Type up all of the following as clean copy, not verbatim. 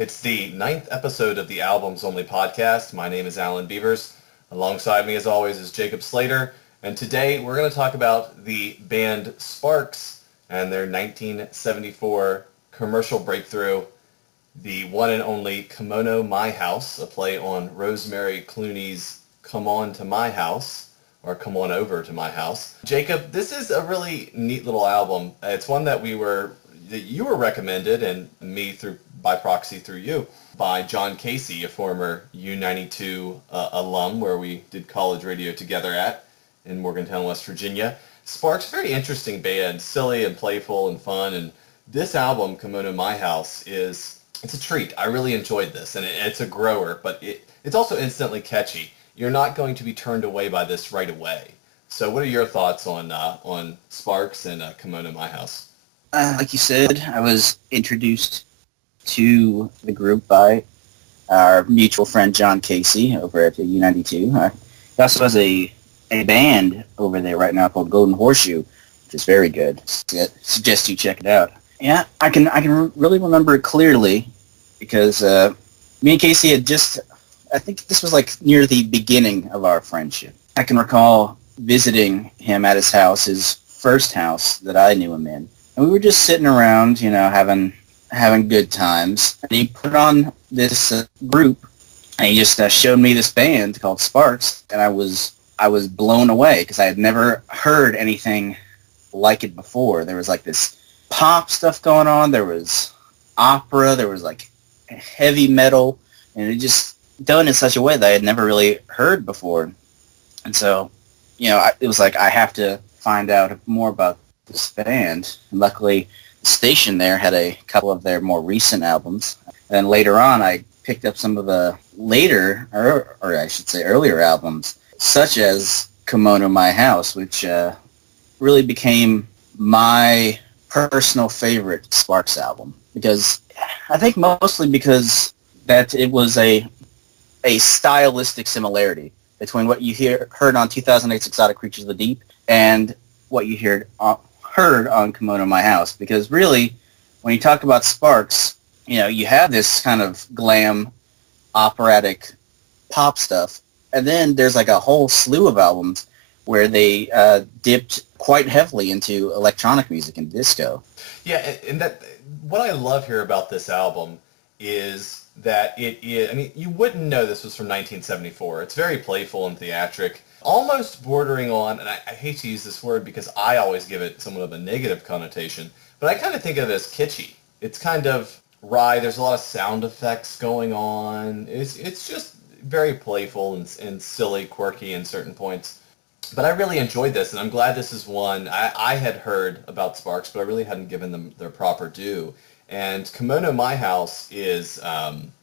It's the ninth episode of the Albums Only podcast. My name is Alan Beavers. Alongside me, as always, is Jacob Slater. And today we're going to talk about the band Sparks and their 1974 commercial breakthrough, the one and only Kimono My House, a play on Rosemary Clooney's Come On to My House, or Come On Over to My House. Jacob, this is a really neat little album. It's one that you were recommended, and me by proxy through you, by John Casey, a former U92 alum where we did college radio together in Morgantown, West Virginia. Sparks, very interesting band, silly and playful and fun, and this album, Kimono My House, it's a treat. I really enjoyed this, and it's a grower, but it's also instantly catchy. You're not going to be turned away by this right away. So what are your thoughts on Sparks and Kimono My House? Like you said, I was introduced to the group by our mutual friend John Casey over at the U92. He also has a band over there right now called Golden Horseshoe, which is very good. Suggest you check it out. Yeah, I can really remember it clearly because me and Casey I think this was like near the beginning of our friendship. I can recall visiting him at his house, his first house that I knew him in. And we were just sitting around, having good times. And he put on this group, and he just showed me this band called Sparks, and I was blown away because I had never heard anything like it before. There was like this pop stuff going on. There was opera. There was like heavy metal, and it just done in such a way that I had never really heard before. And so, it was like I have to find out more about this band. And luckily, the station there had a couple of their more recent albums. And then later on, I picked up some of the later, or I should say earlier albums, such as Kimono My House, which really became my personal favorite Sparks album. Because I think mostly because that it was a stylistic similarity between what you heard on 2008's Exotic Creatures of the Deep and what you heard on Kimono My House. Because really, when you talk about Sparks, you have this kind of glam, operatic pop stuff, and then there's like a whole slew of albums where they dipped quite heavily into electronic music and disco. Yeah, and that what I love here about this album is that it is, I mean, you wouldn't know this was from 1974. It's very playful and theatric, almost bordering on, and I hate to use this word because I always give it somewhat of a negative connotation, but I kind of think of it as kitschy. It's kind of wry. There's a lot of sound effects going on. It's just very playful and silly, quirky in certain points. But I really enjoyed this, and I'm glad this is one. I had heard about Sparks, but I really hadn't given them their proper due. And Kimono My House is,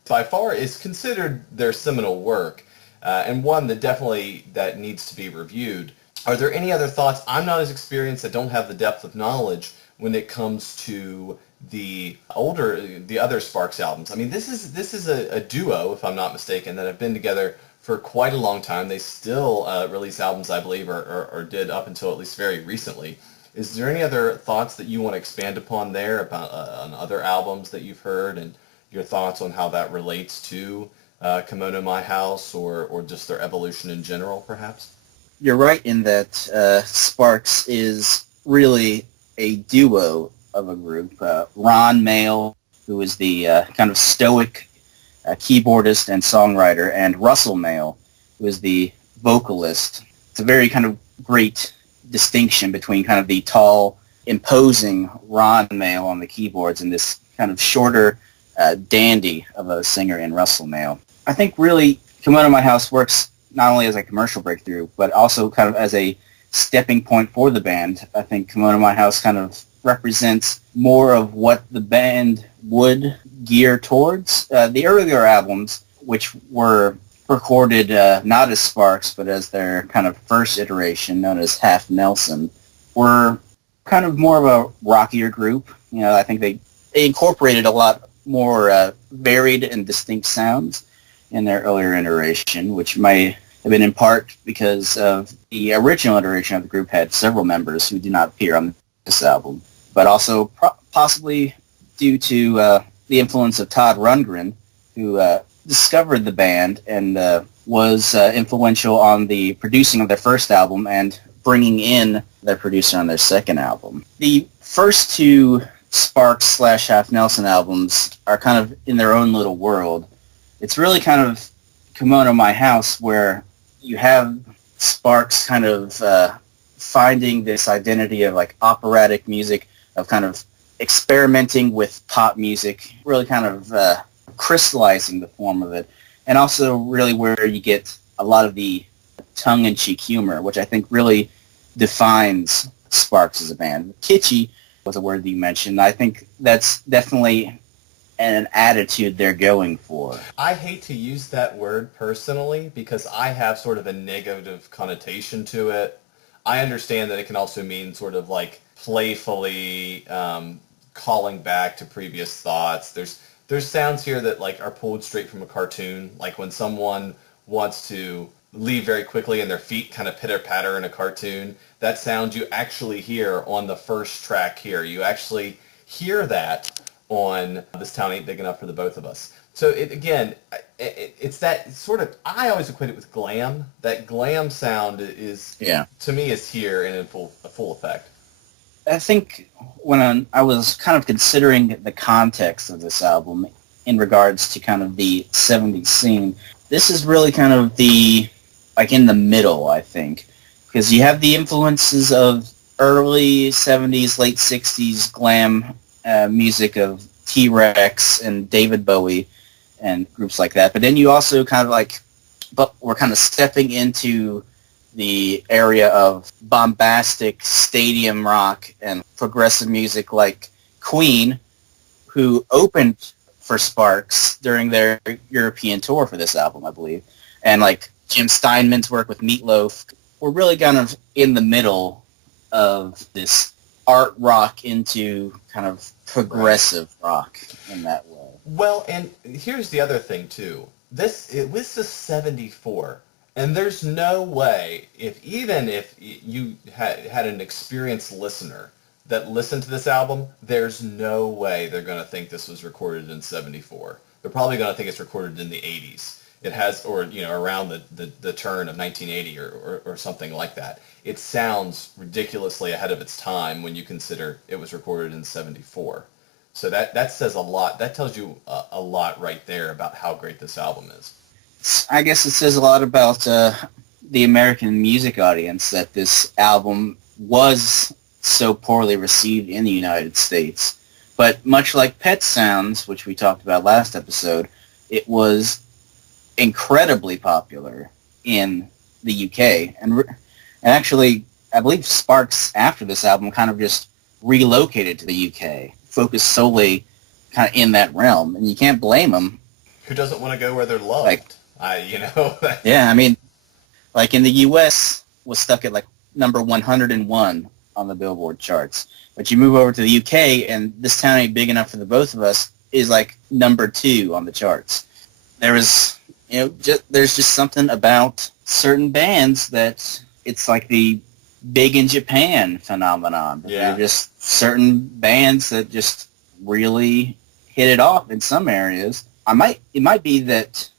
by far, is considered their seminal work, and one that needs to be reviewed. Are there any other thoughts? I'm not as experienced. I don't have the depth of knowledge when it comes to the other Sparks albums. I mean, this is a duo, if I'm not mistaken, that have been together for quite a long time. They still release albums, I believe, or did up until at least very recently. Is there any other thoughts that you want to expand upon there about on other albums that you've heard, and your thoughts on how that relates to Kimono My House or just their evolution in general, perhaps? You're right in that Sparks is really a duo of a group. Ron Mael, who is the kind of stoic keyboardist and songwriter, and Russell Mael, who is the vocalist. It's a very kind of great distinction between kind of the tall, imposing Ron Mael on the keyboards and this kind of shorter dandy of a singer in Russell Mael. I think really Kimono My House works not only as a commercial breakthrough, but also kind of as a stepping point for the band. I think Kimono My House kind of represents more of what the band would gear towards. The earlier albums, which were recorded not as Sparks, but as their kind of first iteration, known as Half Nelson, were kind of more of a rockier group. I think they incorporated a lot more varied and distinct sounds in their earlier iteration, which may have been in part because of the original iteration of the group had several members who did not appear on this album, but also possibly due to the influence of Todd Rundgren, who discovered the band and was influential on the producing of their first album and bringing in their producer on their second album. The first two Sparks / Half Nelson albums are kind of in their own little world. It's really kind of Kimono My House, where you have Sparks kind of finding this identity of like operatic music, of kind of experimenting with pop music, really kind of crystallizing the form of it, and also really where you get a lot of the tongue-in-cheek humor, which I think really defines Sparks as a band. Kitschy was a word that you mentioned. I think that's definitely an attitude they're going for. I hate to use that word personally because I have sort of a negative connotation to it. I understand that it can also mean sort of like playfully calling back to previous thoughts. There's sounds here that like are pulled straight from a cartoon, like when someone wants to leave very quickly and their feet kind of pitter-patter in a cartoon. That sound you actually hear on the first track here. You actually hear that on This Town Ain't Big Enough for the Both of Us. So it's that sort of, I always equate it with glam. That glam sound is, to me, is here and in full effect. I think when I was kind of considering the context of this album in regards to kind of the 70s scene, this is really kind of the, like in the middle, I think. Because you have the influences of early 70s, late 60s glam music of T-Rex and David Bowie and groups like that. But then you also kind of like, but we're kind of stepping into the area of bombastic stadium rock and progressive music like Queen, who opened for Sparks during their European tour for this album, I believe. And like Jim Steinman's work with Meatloaf. We're really kind of in the middle of this art rock into kind of progressive rock in that way. Well, and here's the other thing too. This is 74, and there's no way, if you had an experienced listener that listened to this album, there's no way they're going to think this was recorded in 74. They're probably going to think it's recorded in the 80s. It has, or around the turn of 1980 or something like that. It sounds ridiculously ahead of its time when you consider it was recorded in 74. So that says a lot. That tells you a lot right there about how great this album is. I guess it says a lot about the American music audience that this album was so poorly received in the United States. But much like Pet Sounds, which we talked about last episode, it was incredibly popular in the UK. And actually, I believe Sparks, after this album, kind of just relocated to the UK, focused solely kind of in that realm. And you can't blame them. Who doesn't want to go where they're loved? Yeah, I mean, like in the US, was stuck at like number 101 on the Billboard charts. But you move over to the UK, and This Town Ain't Big Enough for the Both of Us is like number 2 on the charts. There's just something about certain bands that it's like the big in Japan phenomenon. Yeah. They're just certain bands that just really hit it off in some areas. It might be that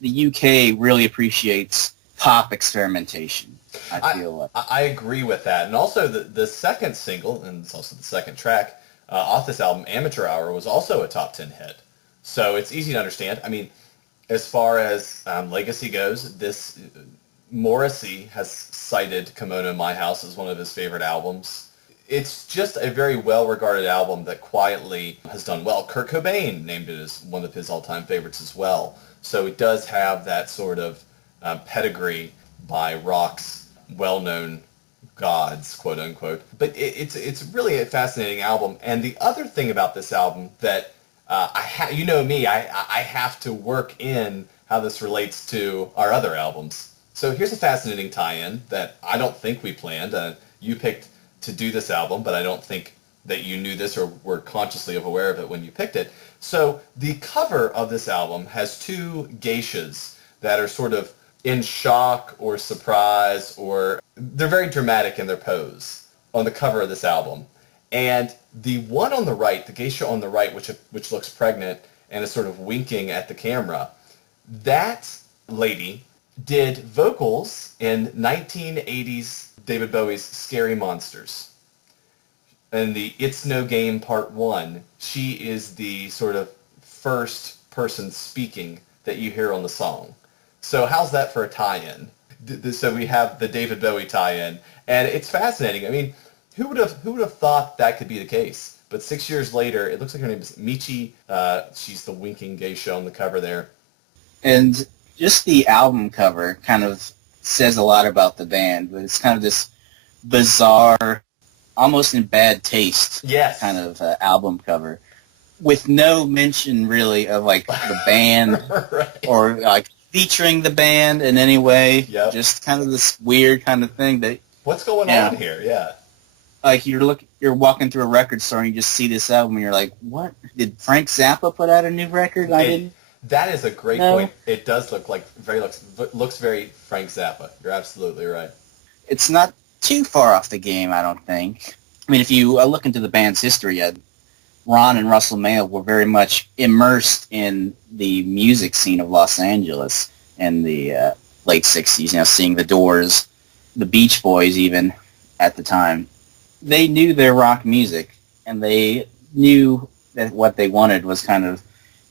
the UK really appreciates pop experimentation. I feel like. I agree with that. And also the second single, and it's also the second track, off this album, Amateur Hour, was also a top 10 hit. So it's easy to understand. I mean, as far as legacy goes, Morrissey has cited Kimono My House as one of his favorite albums. It's just a very well-regarded album that quietly has done well. Kurt Cobain named it as one of his all-time favorites as well. So it does have that sort of pedigree by rock's well-known gods, quote unquote. But it's really a fascinating album. And the other thing about this album that you know me, I have to work in how this relates to our other albums. So here's a fascinating tie-in that I don't think we planned. You picked to do this album, but I don't think that you knew this or were consciously aware of it when you picked it. So the cover of this album has two geishas that are sort of in shock or surprise, or they're very dramatic in their pose on the cover of this album. And the one on the right, the geisha on the right, which looks pregnant and is sort of winking at the camera, that lady did vocals in 1980s David Bowie's Scary Monsters. In the It's No Game Part 1, she is the sort of first person speaking that you hear on the song. So how's that for a tie-in? So we have the David Bowie tie-in, and it's fascinating. I mean, who would have thought that could be the case? But 6 years later, it looks like her name is Michi. She's the winking geisha on the cover there. And just the album cover kind of says a lot about the band, but it's kind of this bizarre, almost in bad taste kind of album cover, with no mention really of like the band right. or like featuring the band in any way. Yep. Just kind of this weird kind of thing that what's going on here? Yeah. Like you're walking through a record store and you just see this album and you're like, what? Did Frank Zappa put out a new record? That is a great point. It does look like looks very Frank Zappa. You're absolutely right. It's not too far off the game, I don't think. I mean, if you look into the band's history, Ron and Russell Mael were very much immersed in the music scene of Los Angeles in the late 60s, seeing the Doors, the Beach Boys even at the time. They knew their rock music, and they knew that what they wanted was kind of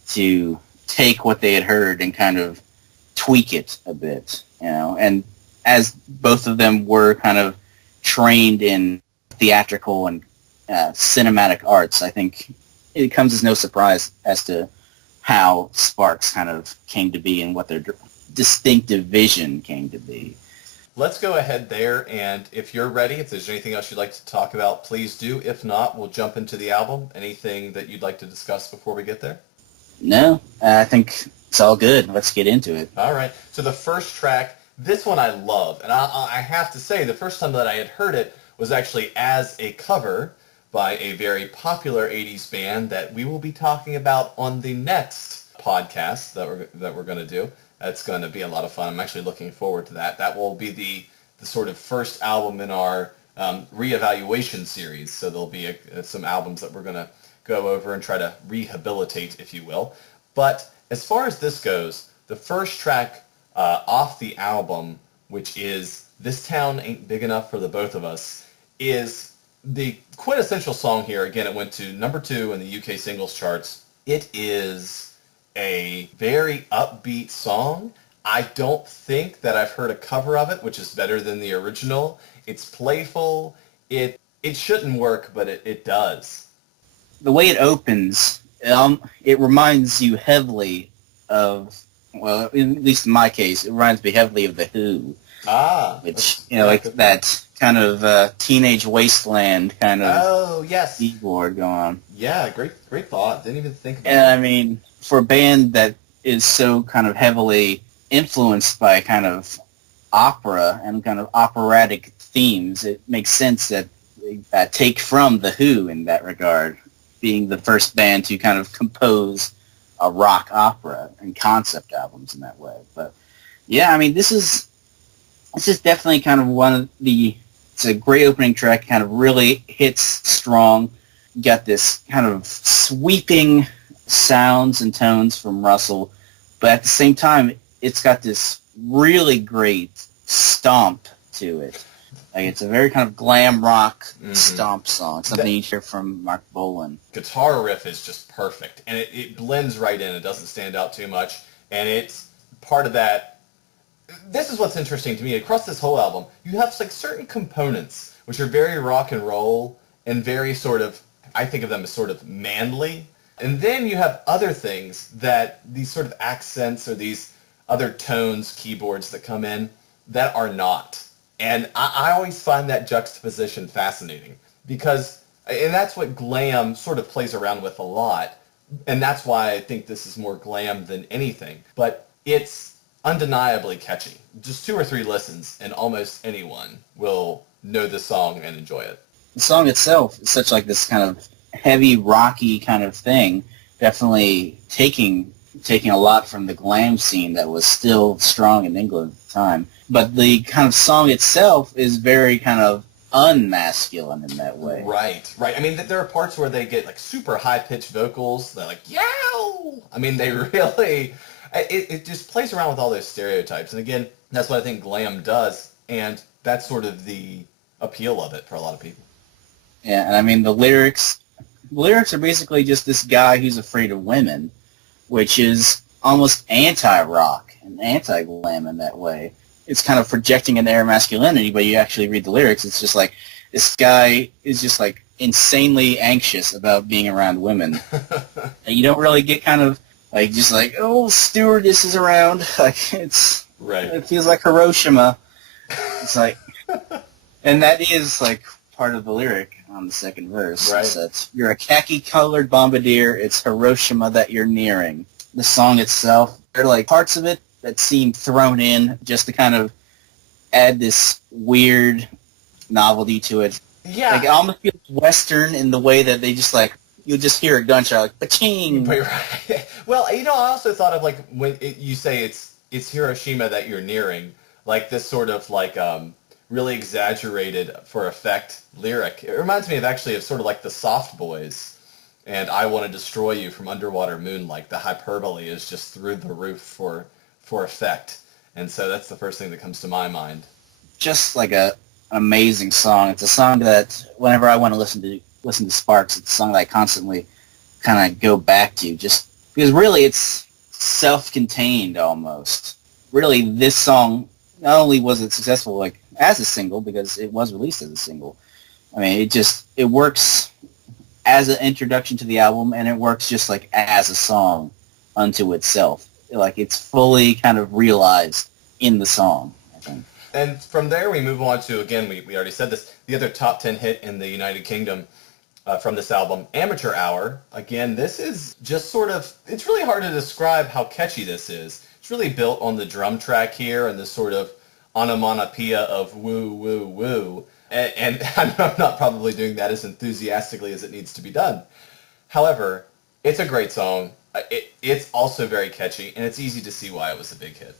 to take what they had heard and kind of tweak it a bit, and as both of them were kind of trained in theatrical and cinematic arts, I think it comes as no surprise as to how Sparks kind of came to be and what their distinctive vision came to be. Let's go ahead there, and if you're ready, if there's anything else you'd like to talk about, please do. If not, we'll jump into the album. Anything that you'd like to discuss before we get there? No, I think it's all good. Let's get into it. All right. So the first track, this one I love, and I have to say, the first time that I had heard it was actually as a cover by a very popular 80s band that we will be talking about on the next podcast that we're going to do. That's going to be a lot of fun. I'm actually looking forward to that. That will be the sort of first album in our reevaluation series. So there'll be some albums that we're going to go over and try to rehabilitate, if you will. But as far as this goes, the first track off the album, which is This Town Ain't Big Enough for the Both of Us, is the quintessential song here. Again, it went to number 2 in the UK singles charts. It is a very upbeat song. I don't think that I've heard a cover of it, which is better than the original. It's playful. It shouldn't work, but it does. The way it opens, it reminds you heavily of, well, at least in my case, it reminds me heavily of The Who. Which, like that kind of Teenage Wasteland kind of keyboard going on. Yeah, great thought. Didn't even think about it. And I mean, for a band that is so kind of heavily influenced by kind of opera and kind of operatic themes, it makes sense that they take from The Who in that regard, being the first band to kind of compose a rock opera and concept albums in that way. But yeah, I mean, this is definitely kind of it's a great opening track, kind of really hits strong. You got this kind of sweeping sounds and tones from Russell, but at the same time, it's got this really great stomp to it. Like, it's a very kind of glam rock stomp song, something you hear from Mark Bolan. Guitar riff is just perfect, and it blends right in. It doesn't stand out too much, and it's part of that. This is what's interesting to me. Across this whole album, you have like certain components which are very rock and roll and very sort of, I think of them as sort of manly. And then you have other things that these sort of accents or these other tones, keyboards that come in that are not. And I always find that juxtaposition fascinating because, and that's what glam sort of plays around with a lot. And that's why I think this is more glam than anything. But it's undeniably catchy. Just 2 or 3 listens and almost anyone will know this song and enjoy it. The song itself is such like this kind of heavy, rocky kind of thing, definitely taking a lot from the glam scene that was still strong in England at the time. But the kind of song itself is very kind of unmasculine in that way. Right. I mean, there are parts where they get like super high-pitched vocals. They're like, yow! I mean, they really, it just plays around with all those stereotypes. And again, that's what I think glam does, and that's sort of the appeal of it for a lot of people. Yeah, and I mean, the lyrics are basically just this guy who's afraid of women, which is almost anti-rock and anti-glam in that way. It's kind of projecting an air of masculinity, but you actually read the lyrics, it's just like, this guy is just like insanely anxious about being around women. And you don't really get kind of like, just like, oh, stewardess is around. Like, it's, right. It feels like Hiroshima. It's like, and that is like part of the lyric on the second verse. Right. It's that you're a khaki-colored bombardier. It's Hiroshima that you're nearing. The song itself, there are like parts of it that seem thrown in just to kind of add this weird novelty to it. Yeah. Like, it almost feels Western in the way that they just like, you'll just hear a gunshot, like, pa-ching! Right. Well, I also thought of, like, when you say it's Hiroshima that you're nearing, like this sort of, like, really exaggerated for effect lyric. It reminds me of sort of like the Soft Boys and I Want to Destroy You from Underwater Moonlight. The hyperbole is just through the roof for effect. And so that's the first thing that comes to my mind. Just like an amazing song. It's a song that whenever I want to listen to Sparks, it's a song that I constantly kind of go back to, just because really it's self-contained almost. Really, this song, not only was it successful like as a single, because it was released as a single, I mean, it works as an introduction to the album, and it works just like as a song unto itself. Like, it's fully kind of realized in the song, I think. And from there we move on to, again, we already said this, the other top 10 hit in the United Kingdom from this album, Amateur Hour. Again, this is just sort of, it's really hard to describe how catchy this is. It's really built on the drum track here and this sort of onomatopoeia of woo, woo, woo. And I'm not probably doing that as enthusiastically as it needs to be done. However, it's a great song. It's also very catchy, and it's easy to see why it was a big hit.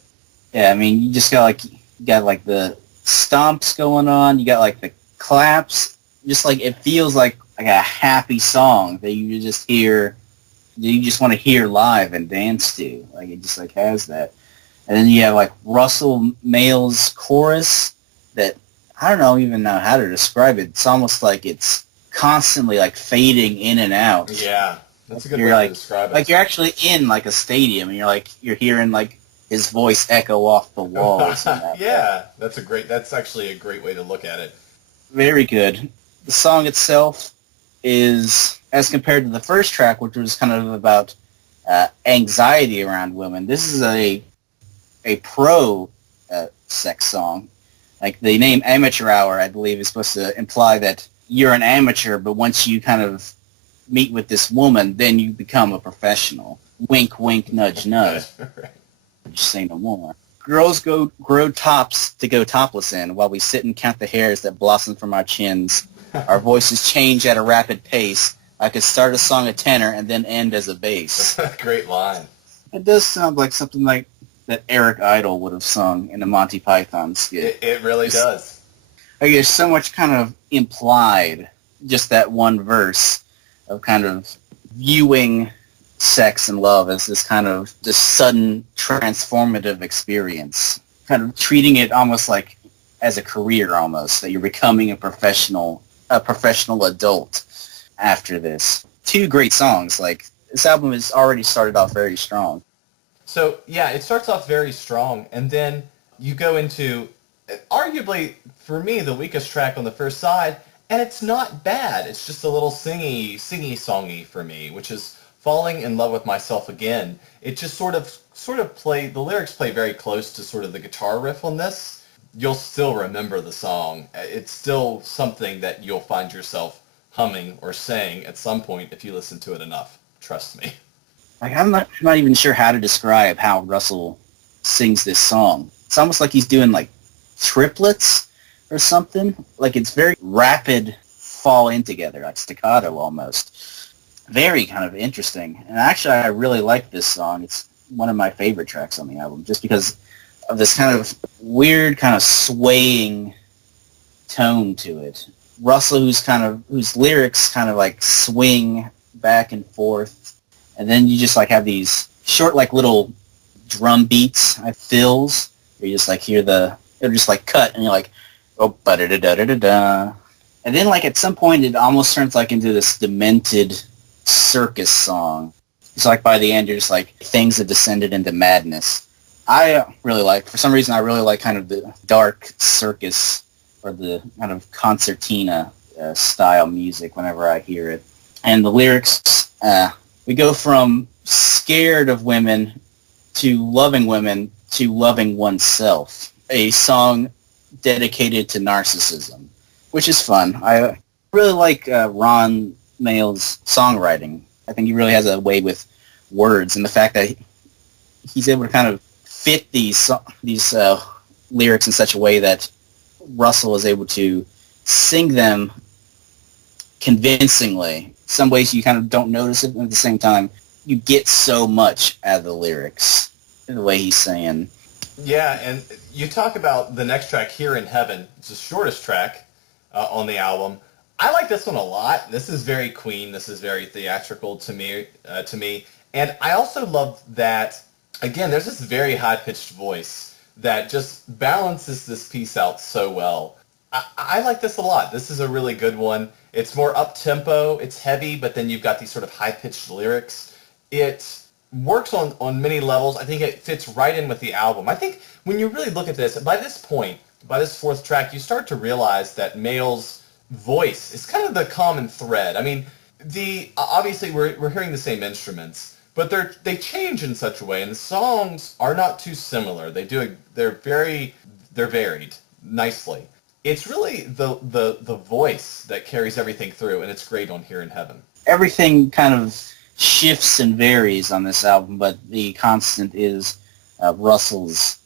Yeah, I mean, you just got like the stomps going on. You got like the claps. Just like, it feels like a happy song that you just hear, you just want to hear live and dance to. Like, it just like has that. And then you have like Russell Mail's chorus that I don't even know how to describe it. It's almost like it's constantly like fading in and out. Yeah, that's a good way to describe it. Like, you're actually in like a stadium, and you're hearing like his voice echo off the walls. Yeah, that's actually a great way to look at it. Very good. The song itself is, as compared to the first track, which was kind of about anxiety around women, this is a pro sex song. Like, the name Amateur Hour, I believe, is supposed to imply that you're an amateur, but once you kind of meet with this woman, then you become a professional. Wink, wink, nudge, nudge. Right. Just say no more. Girls grow tops to go topless in, while we sit and count the hairs that blossom from our chins. Our voices change at a rapid pace. I could start a song a tenor and then end as a bass. Great line. It does sound like something like that Eric Idle would have sung in a Monty Python skit. It really does. Like, there's so much kind of implied, just that one verse of kind of viewing sex and love as this kind of just sudden transformative experience, kind of treating it almost like as a career, almost, that you're becoming a professional adult after this. Two great songs. Like, this album has already started off very strong. So, yeah, it starts off very strong, and then you go into, arguably, for me, the weakest track on the first side, and it's not bad. It's just a little singy-songy for me, which is Falling in Love with Myself Again. It just sort of the lyrics play very close to sort of the guitar riff on this. You'll still remember the song. It's still something that you'll find yourself humming or saying at some point if you listen to it enough. Trust me. Like, I'm not even sure how to describe how Russell sings this song. It's almost like he's doing like triplets or something. Like, it's very rapid, fall in together, like staccato almost. Very kind of interesting. And actually, I really like this song. It's one of my favorite tracks on the album, just because of this kind of weird kind of swaying tone to it. Russell, whose lyrics kind of like swing back and forth, and then you just like have these short like little drum beats, fills, where you just like hear it'll just like cut, and you're like, oh, ba-da-da-da-da-da-da. And then like at some point it almost turns like into this demented circus song. It's like by the end you're just like, things have descended into madness. For some reason I really like kind of the dark circus or the kind of concertina style music whenever I hear it. And the lyrics, we go from scared of women to loving oneself. A song dedicated to narcissism, which is fun. I really like Ron Mail's songwriting. I think he really has a way with words, and the fact that he's able to kind of fit these lyrics in such a way that Russell is able to sing them convincingly. Some ways you kind of don't notice it, and at the same time, you get so much out of the lyrics in the way he's saying. Yeah, and you talk about the next track, Here in Heaven. It's the shortest track on the album. I like this one a lot. This is very Queen. This is very theatrical to me. And I also love that, again, there's this very high-pitched voice that just balances this piece out so well. I like this a lot. This is a really good one. It's more up-tempo. It's heavy, but then you've got these sort of high-pitched lyrics. It works on many levels. I think it fits right in with the album. I think when you really look at this, by this point, by this fourth track, you start to realize that Mail's voice is kind of the common thread. I mean, obviously we're hearing the same instruments, but they change in such a way, and the songs are not too similar. They're varied nicely. It's really the voice that carries everything through, and it's great on Here in Heaven. Everything kind of shifts and varies on this album, but the constant is Russell's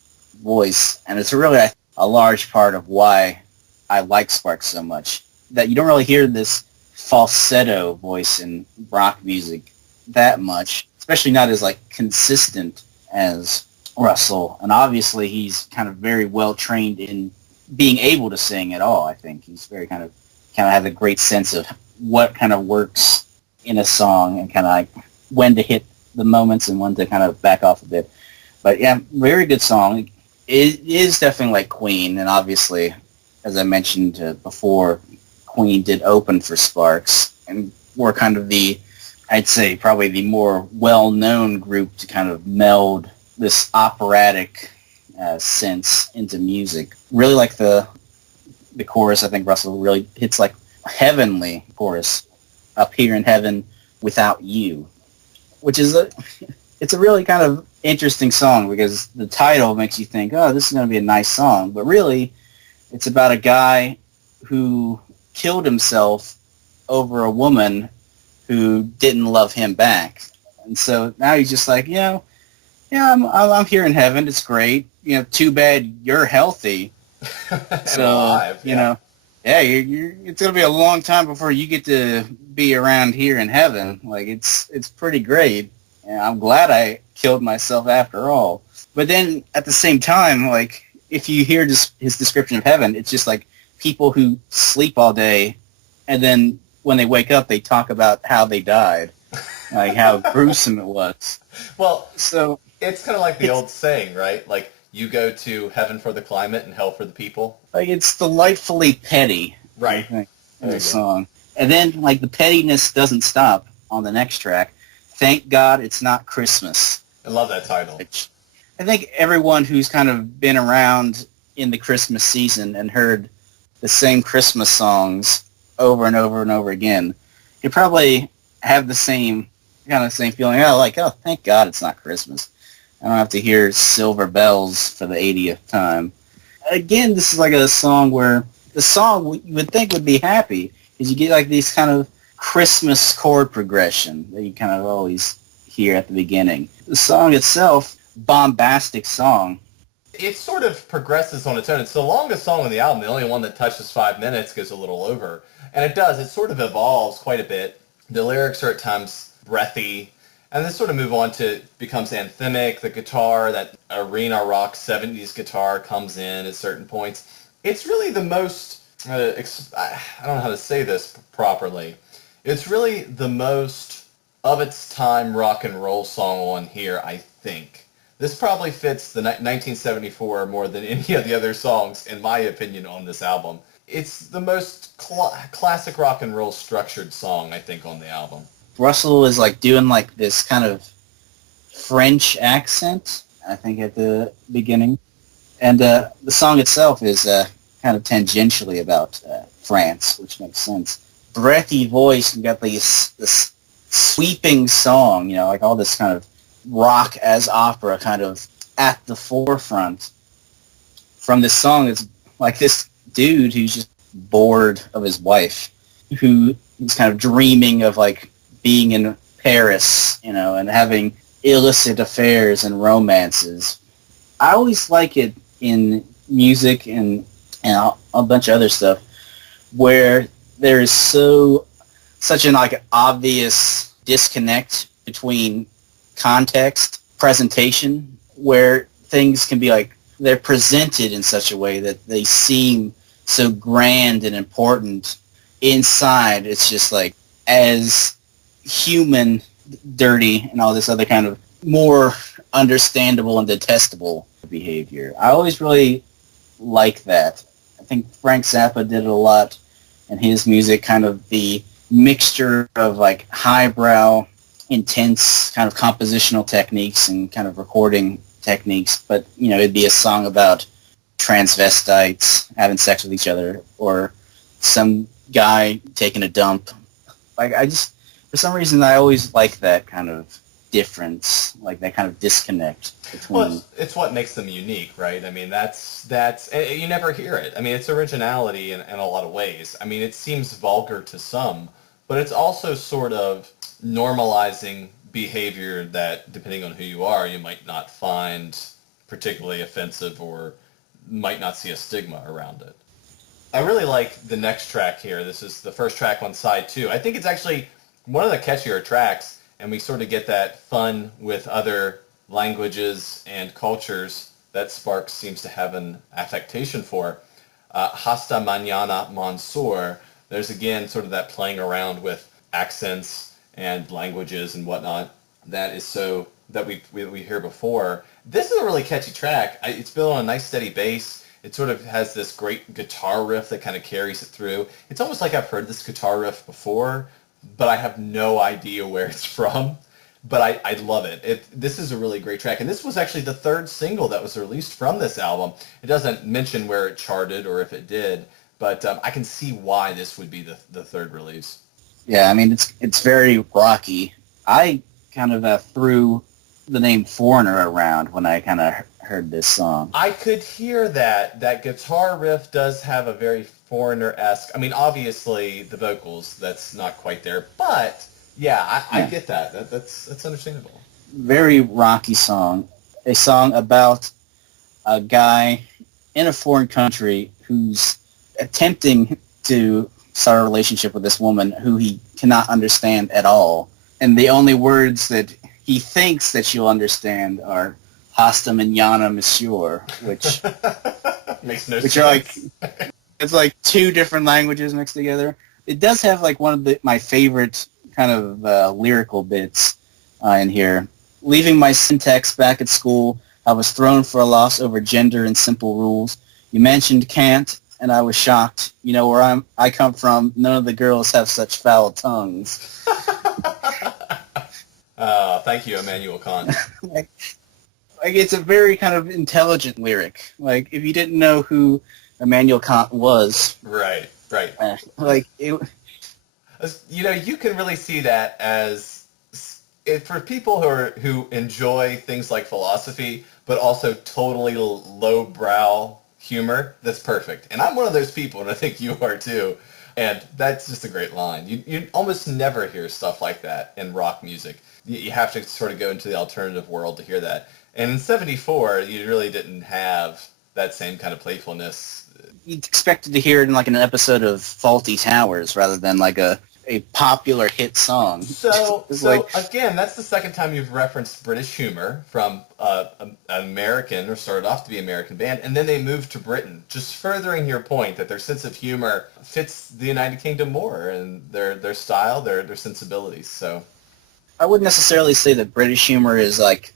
voice, and it's really a large part of why I like Sparks so much. That you don't really hear this falsetto voice in rock music that much, especially not as like consistent as Russell. And obviously he's kind of very well trained in being able to sing at all. I think he's very kind of has a great sense of what kind of works in a song and kind of like when to hit the moments and when to kind of back off a bit. But yeah, very good song. It is definitely like Queen, and obviously, as I mentioned before, Queen did open for Sparks, and were kind of I'd say probably the more well-known group to kind of meld this operatic sense into music. Really like the chorus. I think Russell really hits like a heavenly chorus, up here in heaven without you, which is it's a really kind of interesting song because the title makes you think, oh, this is going to be a nice song, but really it's about a guy who killed himself over a woman who didn't love him back. And so now he's just like, I'm here in heaven. It's great. Too bad you're healthy. So, alive, you're it's going to be a long time before you get to be around here in heaven. Like, it's pretty great. And I'm glad I killed myself after all. But then at the same time, like, if you hear his description of heaven, it's just like people who sleep all day, and then when they wake up, they talk about how they died, like how gruesome it was. Well, so it's kind of like the old saying, right? Like, you go to heaven for the climate and hell for the people. Like, it's delightfully petty, right? In the song. And then, like, the pettiness doesn't stop on the next track. Thank God It's Not Christmas. I love that title. Which I think everyone who's kind of been around in the Christmas season and heard the same Christmas songs over and over and over again, you probably have the same feeling. Oh, thank God it's not Christmas. I don't have to hear Silver Bells for the 80th time. Again, this is like a song where the song you would think would be happy is you get like these kind of Christmas chord progression that you kind of always hear at the beginning. The song itself, bombastic song. It sort of progresses on its own. It's the longest song on the album. The only one that touches 5 minutes goes a little over. And it does. It sort of evolves quite a bit. The lyrics are at times breathy. And then sort of move on to becomes anthemic. The guitar, that arena rock 70s guitar comes in at certain points. It's really the most I don't know how to say this properly. It's really the most of its time rock and roll song on here, I think. This probably fits the 1974 more than any of the other songs, in my opinion, on this album. It's the most classic rock and roll structured song, I think, on the album. Russell is like doing like this kind of French accent, I think, at the beginning. And the song itself is kind of tangentially about France, which makes sense. Breathy voice, and got this sweeping song, like all this kind of rock as opera kind of at the forefront. From this song, it's like this dude who's just bored of his wife, who is kind of dreaming of like being in Paris, and having illicit affairs and romances. I always like it in music and a bunch of other stuff where there is such an like obvious disconnect between context, presentation, where things can be like they're presented in such a way that they seem so grand and important. Inside, it's just like as human, dirty, and all this other kind of more understandable and detestable behavior. I always really like that. I think Frank Zappa did it a lot in his music, kind of the mixture of like highbrow, intense kind of compositional techniques and kind of recording techniques, but it'd be a song about transvestites having sex with each other or some guy taking a dump. Like for some reason I always like that kind of difference, like that kind of disconnect between. Well, it's what makes them unique, right? I mean, that's you never hear it. I mean, it's originality in a lot of ways. I mean, it seems vulgar to some, but it's also sort of normalizing behavior that, depending on who you are, you might not find particularly offensive or might not see a stigma around it. I really like the next track here. This is the first track on side 2. I think it's actually one of the catchier tracks, and we sort of get that fun with other languages and cultures that Sparks seems to have an affectation for. Hasta mañana, Mansoor. There's again sort of that playing around with accents and languages and whatnot that is so that we hear before. This is a really catchy track. It's built on a nice steady bass. It sort of has this great guitar riff that kind of carries it through. It's almost like I've heard this guitar riff before, but I have no idea where it's from. But I love it. This is a really great track. And this was actually the third single that was released from this album. It doesn't mention where it charted or if it did, but I can see why this would be the third release. Yeah, I mean, it's very rocky. I kind of threw the name Foreigner around when I kind of heard this song. I could hear that. That guitar riff does have a very Foreigner-esque. I mean, obviously the vocals, that's not quite there, but yeah, I get that. That's understandable. Very rocky song. A song about a guy in a foreign country who's attempting to start a relationship with this woman who he cannot understand at all. And the only words that he thinks that she'll understand are "Hasta mañana, monsieur," which makes no which sense. Are like, it's like two different languages mixed together. It does have like one of my favorite kind of lyrical bits in here. Leaving my syntax back at school, I was thrown for a loss over gender and simple rules. You mentioned can't, and I was shocked. You know where I come from, none of the girls have such foul tongues. Thank you, Immanuel Kant. like it's a very kind of intelligent lyric. Like if you didn't know who Immanuel Kant was, right. Like it. You can really see that as for people who enjoy things like philosophy, but also totally lowbrow humor. That's perfect, and I'm one of those people, and I think you are too. And that's just a great line. You almost never hear stuff like that in rock music. You have to sort of go into the alternative world to hear that. And in '74, you really didn't have that same kind of playfulness. You expected to hear it in like an episode of Faulty Towers rather than like a a popular hit song. So, It's so like, again, that's the second time you've referenced British humor from an American, or started off to be American band, and then they moved to Britain, just furthering your point that their sense of humor fits the United Kingdom more, and their style, their sensibilities. So, I wouldn't necessarily say that British humor is like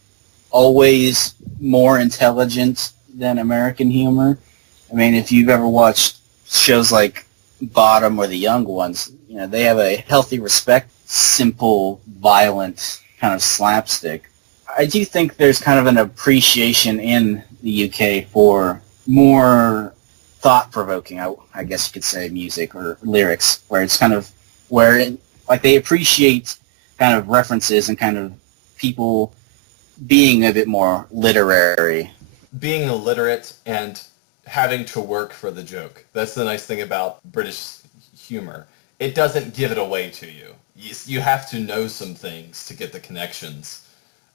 always more intelligent than American humor. I mean, if you've ever watched shows like Bottom or The Young Ones, you know, they have a healthy respect, simple, violent kind of slapstick. I do think there's kind of an appreciation in the UK for more thought-provoking, I guess you could say, music or lyrics, where it's kind of like they appreciate kind of references and kind of people being a bit more literary. being illiterate and having to work for the joke. That's the nice thing about British humor. It doesn't give it away to you. You have to know some things to get the connections,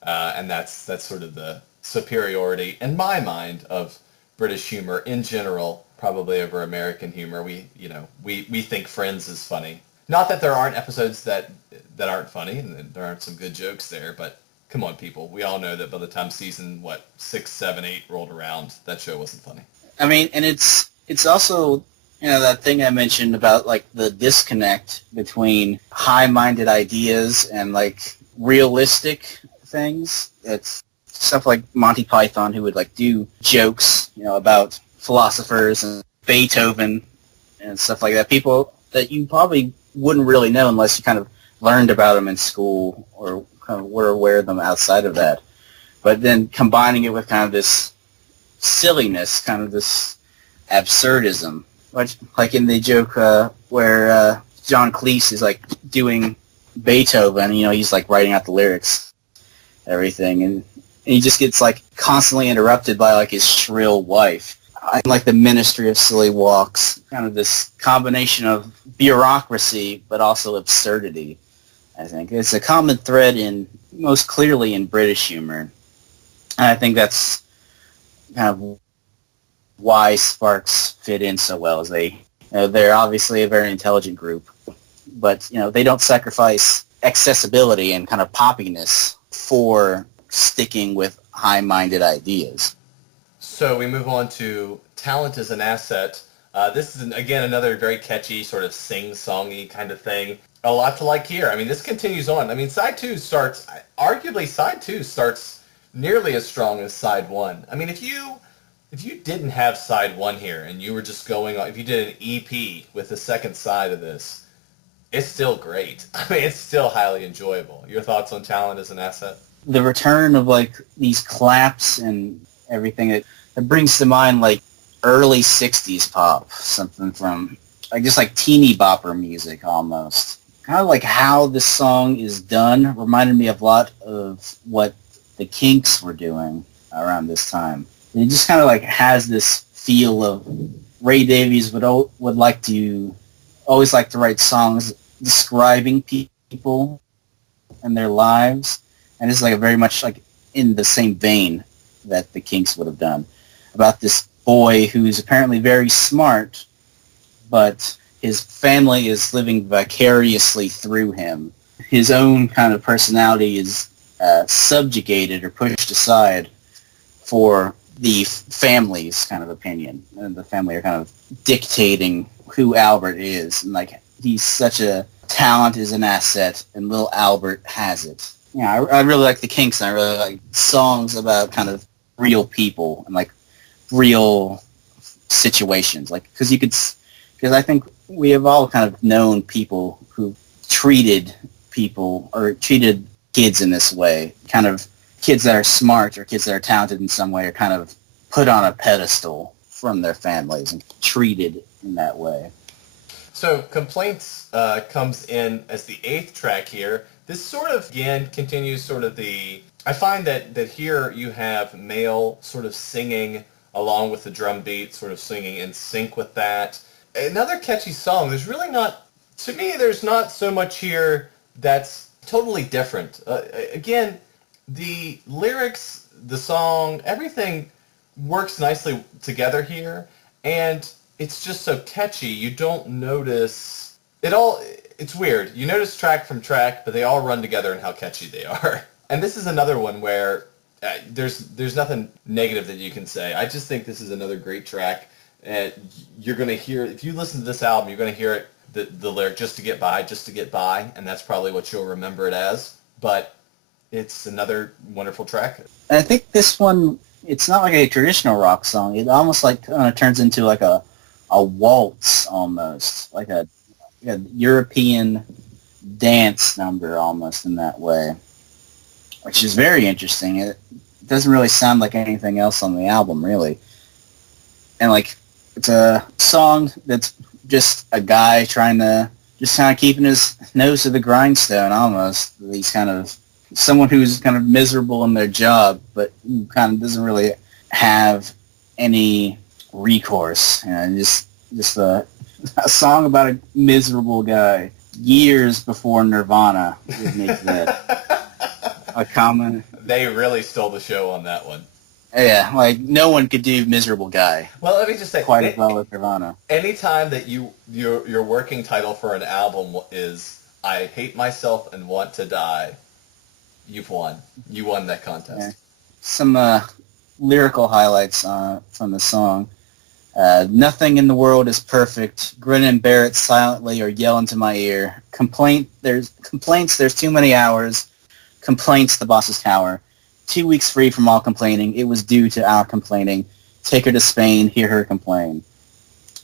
and that's sort of the superiority, in my mind, of British humor in general, probably over American humor. We think Friends is funny. Not that there aren't episodes that aren't funny, and there aren't some good jokes there, but come on, people. We all know that by the time season, 6, 7, 8 rolled around, that show wasn't funny. I mean, and it's also, you know, that thing I mentioned about like the disconnect between high-minded ideas and like realistic things. It's stuff like Monty Python, who would like do jokes, you know, about philosophers and Beethoven and stuff like that. People that you probably wouldn't really know unless you kind of learned about them in school or kind of were aware of them outside of that. But then combining it with kind of this silliness, kind of this absurdism, like in the joke where John Cleese is like doing Beethoven, you know, he's like writing out the lyrics, everything, and he just gets like constantly interrupted by like his shrill wife. I like the Ministry of Silly Walks, kind of this combination of bureaucracy but also absurdity. I think it's a common thread most clearly in British humor, and I think that's kind of why Sparks fit in so well. As they're obviously a very intelligent group, but you know they don't sacrifice accessibility and kind of poppiness for sticking with high-minded ideas. So we move on to Talent as an Asset. This is, again, another very catchy, sort of sing-songy kind of thing. A lot to like here. I mean, this continues on. I mean, arguably side 2 starts nearly as strong as side 1. I mean, if you didn't have side 1 here and you were just going on, if you did an EP with the second side of this, it's still great. I mean, it's still highly enjoyable. Your thoughts on Talent as an Asset? The return of like these claps and everything, that brings to mind like early 60s pop, something from like just like teeny bopper music almost. Kind of like how this song is done reminded me a lot of what the Kinks were doing around this time. It just kind of like has this feel of Ray Davies would always like to write songs describing people and their lives, and it's like a very much like in the same vein that the Kinks would have done, about this boy who's apparently very smart, but his family is living vicariously through him. His own kind of personality is subjugated or pushed aside for the family's kind of opinion, and the family are kind of dictating who Albert is, and like he's such a talent is an asset, and little Albert has it. Yeah, I really like the Kinks, and I really like songs about kind of real people and like real situations, like because I think we have all kind of known people who treated kids in this way, kind of kids that are smart or kids that are talented in some way are kind of put on a pedestal from their families and treated in that way. So Complaints comes in as the 8th track here. This sort of, again, continues sort of I find that here you have male sort of singing along with the drum beat, sort of singing in sync with that. Another catchy song. To me, there's not so much here that's totally different. Again, the lyrics, the song, everything works nicely together here, and it's just so catchy. You don't notice it all. it's weird. You notice track from track, but they all run together in how catchy they are. And this is another one where there's nothing negative that you can say. I just think this is another great track. And you're going to hear, if you listen to this album, you're going to hear it, the lyric, just to get by, and that's probably what you'll remember it as. But it's another wonderful track. And I think this one, it's not like a traditional rock song. It almost like kind of turns into like a waltz almost, like a European dance number almost in that way, which is very interesting. It doesn't really sound like anything else on the album, really. And like, it's a song that's just a guy trying to just kind of keeping his nose to the grindstone almost. He's kind of someone who's kind of miserable in their job, but who kind of doesn't really have any recourse. You know, just a song about a miserable guy. Years before Nirvana would make that a common. They really stole the show on that one. Yeah, like no one could do miserable guy. Well, let me just say, quite as well as Nirvana. Anytime that your working title for an album is "I hate myself and want to die," you've won. You won that contest. Yeah. Some lyrical highlights from the song. Nothing in the world is perfect. Grin and bear it silently or yell into my ear. There's complaints, there's too many hours. Complaints, the boss's tower. 2 weeks free from all complaining. It was due to our complaining. Take her to Spain, hear her complain.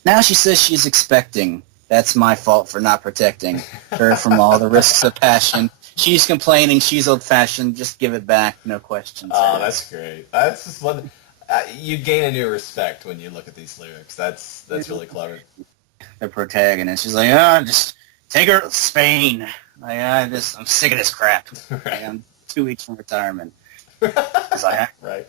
Now she says she's expecting. That's my fault for not protecting her from all the risks of passion. She's complaining, she's old-fashioned. Just give it back, no questions. Oh, that's great. That's just one. You gain a new respect when you look at these lyrics. That's really clever. The protagonist, she's like, just take her to Spain. Like, I'm sick of this crap. Right. I'm 2 weeks from retirement. Right.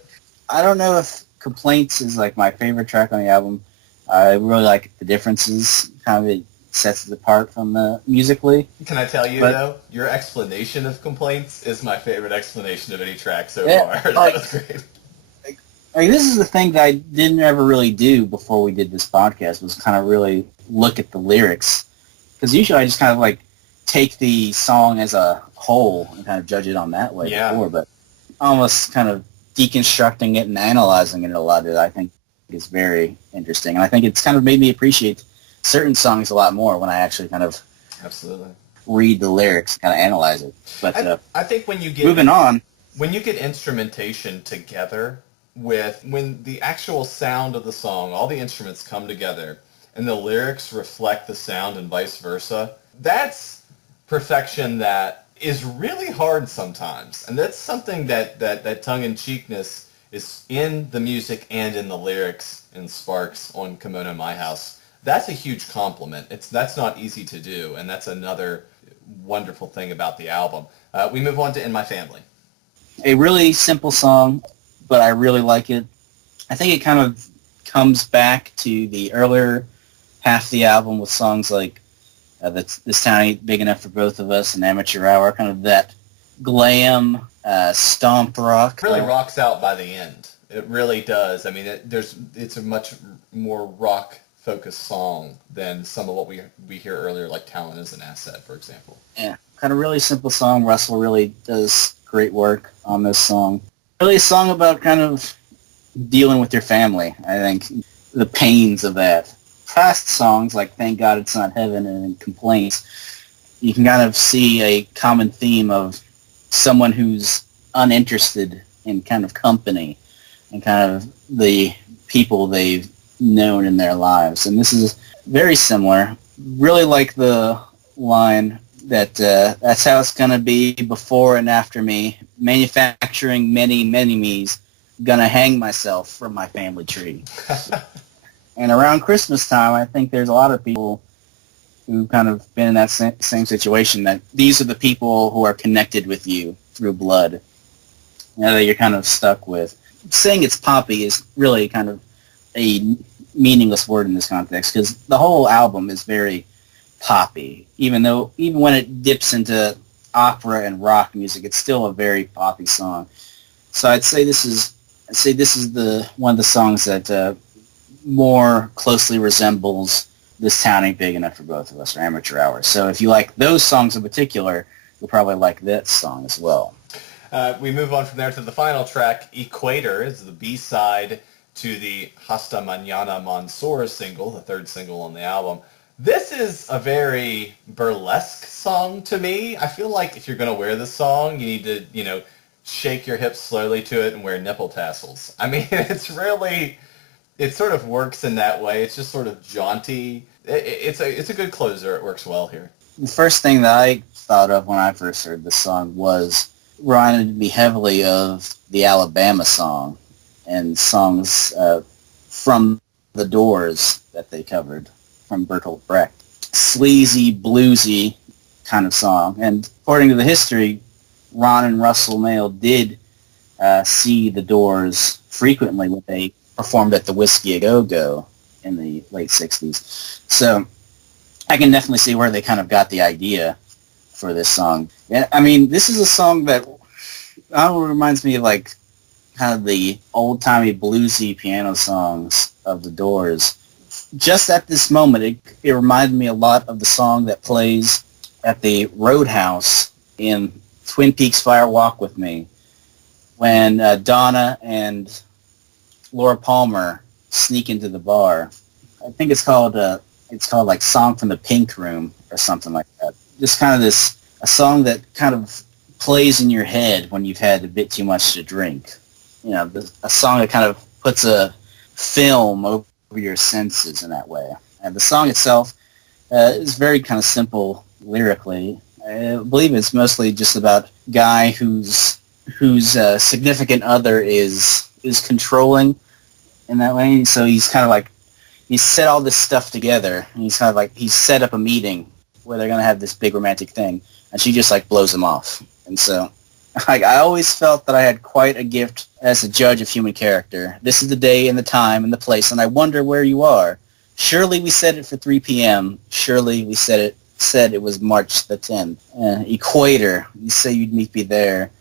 I don't know if Complaints is like my favorite track on the album. I really like the differences. Kind of it sets it apart from the musically. Can I tell you though, your explanation of Complaints is my favorite explanation of any track so far. That was great. Like, this is the thing that I didn't ever really do before we did this podcast, was kind of really look at the lyrics. Because usually I just kind of like take the song as a whole and kind of judge it on that way before, but almost kind of deconstructing it and analyzing it a lot of it, I think is very interesting. And I think it's kind of made me appreciate certain songs a lot more when I actually kind of read the lyrics and kind of analyze it. But I think when you get moving on, when you get instrumentation together when the actual sound of the song, all the instruments come together, and the lyrics reflect the sound and vice versa, that's perfection that is really hard sometimes. And that's something that tongue-in-cheekness is in the music and in the lyrics in Sparks on Kimono My House. That's a huge compliment. That's not easy to do, and that's another wonderful thing about the album. We move on to In My Family. A really simple song, but I really like it. I think it kind of comes back to the earlier half of the album with songs like This Town Ain't Big Enough for Both of Us and Amateur Hour, kind of that glam, stomp rock. It really rocks out by the end. It really does. I mean, it's a much more rock-focused song than some of what we hear earlier, like Talent is an Asset, for example. Yeah, kind of really simple song. Russell really does great work on this song. Really a song about kind of dealing with your family, I think. The pains of that. Past songs like Thank God It's Not Heaven and Complaints, you can kind of see a common theme of someone who's uninterested in kind of company and kind of the people they've known in their lives. And this is very similar. Really like the line that that's how it's going to be before and after me, manufacturing many, many me's, gonna hang myself from my family tree. And around Christmas time, I think there's a lot of people who've kind of been in that same situation, that these are the people who are connected with you through blood, that you're kind of stuck with. Saying it's poppy is really kind of a meaningless word in this context, because the whole album is very poppy. Even when it dips into opera and rock music, it's still a very poppy song. So I'd say this is the one of the songs that more closely resembles This Town Ain't Big Enough for Both of Us, or Amateur Hour. So if you like those songs in particular, you'll probably like that song as well. We move on from there to the final track, Equator, is the B-side to the Hasta Mañana Mansoor single, the third single on the album. This is a very burlesque song to me. I feel like if you're going to wear this song, you need to, shake your hips slowly to it and wear nipple tassels. I mean, it's really, it sort of works in that way. It's just sort of jaunty. It's a good closer. It works well here. The first thing that I thought of when I first heard this song was reminded me heavily of the Alabama song and songs from The Doors that they covered from Bertolt Brecht. Sleazy, bluesy kind of song. And according to the history, Ron and Russell Mael did see The Doors frequently when they performed at the Whiskey A Go-Go in the late 60s. So I can definitely see where they kind of got the idea for this song. Yeah, I mean, this is a song that reminds me of like kind of the old-timey bluesy piano songs of The Doors. Just at this moment, it reminded me a lot of the song that plays at the Roadhouse in Twin Peaks Fire Walk With Me when Donna and Laura Palmer sneak into the bar. I think it's called like Song from the Pink Room or something like that. Just kind of a song that kind of plays in your head when you've had a bit too much to drink. A song that kind of puts a film over your senses in that way. And the song itself is very kind of simple lyrically. I believe it's mostly just about a guy whose significant other is controlling in that way. So he's kind of like, he's set all this stuff together, and he's kind of like, he's set up a meeting where they're going to have this big romantic thing, and she just like blows him off. And so I always felt that I had quite a gift as a judge of human character. This is the day and the time and the place, and I wonder where you are. Surely we said it for 3 p.m. Surely we said it was March the 10th. Equator, you say you'd meet me there.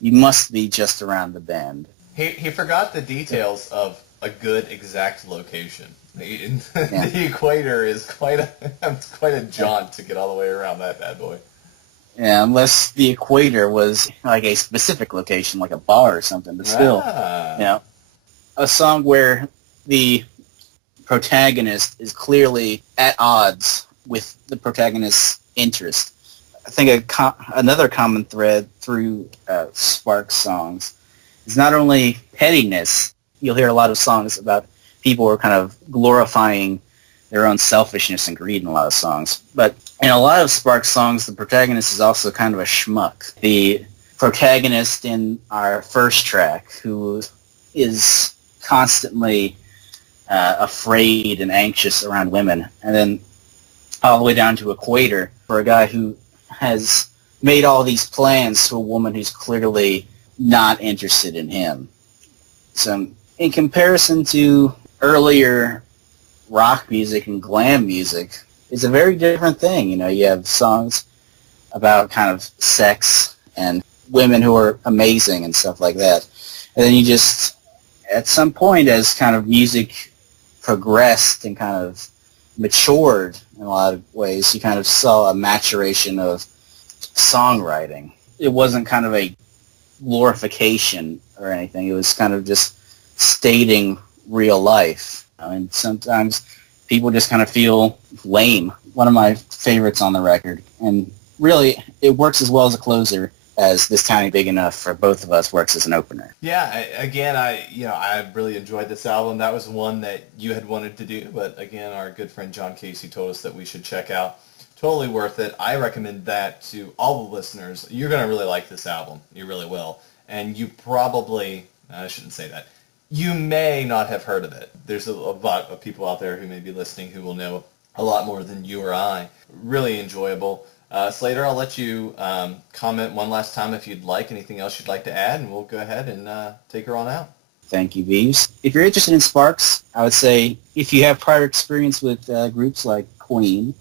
You must be just around the bend. He forgot the details of a good exact location. The Equator is quite a jaunt to get all the way around that bad boy. Yeah, unless the Equator was like a specific location, like a bar or something, but still, a song where the protagonist is clearly at odds with the protagonist's interest. I think another common thread through Sparks songs is not only pettiness. You'll hear a lot of songs about people who are kind of glorifying their own selfishness and greed in a lot of songs. But in a lot of Sparks songs, the protagonist is also kind of a schmuck. The protagonist in our first track, who is constantly afraid and anxious around women, and then all the way down to Equator, for a guy who has made all these plans to a woman who's clearly not interested in him. So in comparison to earlier rock music and glam music, it's a very different thing. You have songs about kind of sex and women who are amazing and stuff like that. And then you just, at some point, as kind of music progressed and kind of matured in a lot of ways, you kind of saw a maturation of songwriting. It wasn't kind of a glorification or anything. It was kind of just stating real life. And sometimes people just kind of feel lame. One of my favorites on the record. And really, it works as well as a closer as This Town Ain't Big Enough for Both of Us works as an opener. Yeah, I really enjoyed this album. That was one that you had wanted to do, but again, our good friend John Casey told us that we should check out. Totally worth it. I recommend that to all the listeners. You're going to really like this album. You really will. And you probably, I shouldn't say that, you may not have heard of it. There's a lot of people out there who may be listening who will know a lot more than you or I. Really enjoyable. Slater, I'll let you comment one last time if you'd like. Anything else you'd like to add, and we'll go ahead and take her on out. Thank you, Beaves. If you're interested in Sparks, I would say if you have prior experience with groups like Queen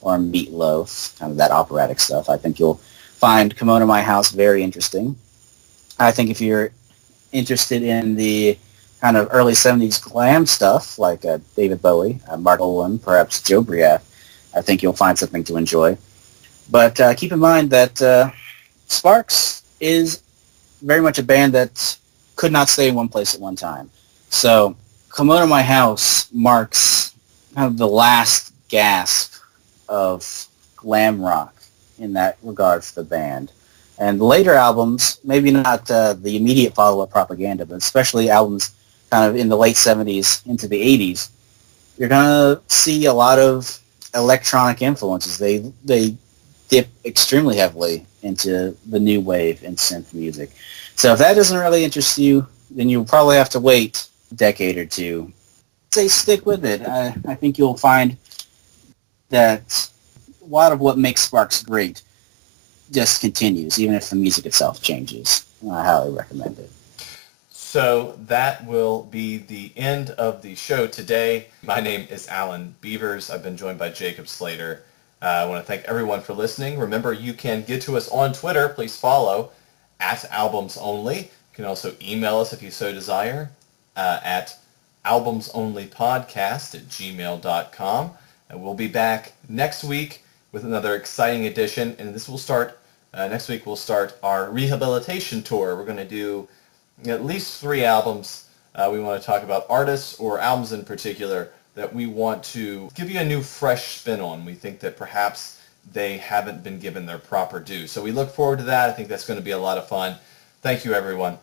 or Meatloaf, kind of that operatic stuff, I think you'll find Kimono My House very interesting. I think if you're interested in the kind of early 70s glam stuff like David Bowie, Mark Bolan, perhaps Joe Briath, I think you'll find something to enjoy. But keep in mind that Sparks is very much a band that could not stay in one place at one time. So Kimono My House marks kind of the last gasp of glam rock in that regard for the band. And the later albums, maybe not the immediate follow-up Propaganda, but especially albums kind of in the late 70s into the 80s, you're going to see a lot of electronic influences. They dip extremely heavily into the new wave and synth music. So if that doesn't really interest you, then you'll probably have to wait a decade or two. Say stick with it. I think you'll find that a lot of what makes Sparks great just continues, even if the music itself changes. I highly recommend it. So that will be the end of the show today. My name is Alan Beavers. I've been joined by Jacob Slater. I want to thank everyone for listening. Remember, you can get to us on Twitter. Please follow @AlbumsOnly. You can also email us if you so desire at albumsonlypodcast@gmail.com. And we'll be back next week with another exciting edition. And this will start, next week we'll start our rehabilitation tour. We're going to do at least 3 albums. We want to talk about artists or albums in particular that we want to give you a new, fresh spin on. We think that perhaps they haven't been given their proper due. So we look forward to that. I think that's going to be a lot of fun. Thank you, everyone.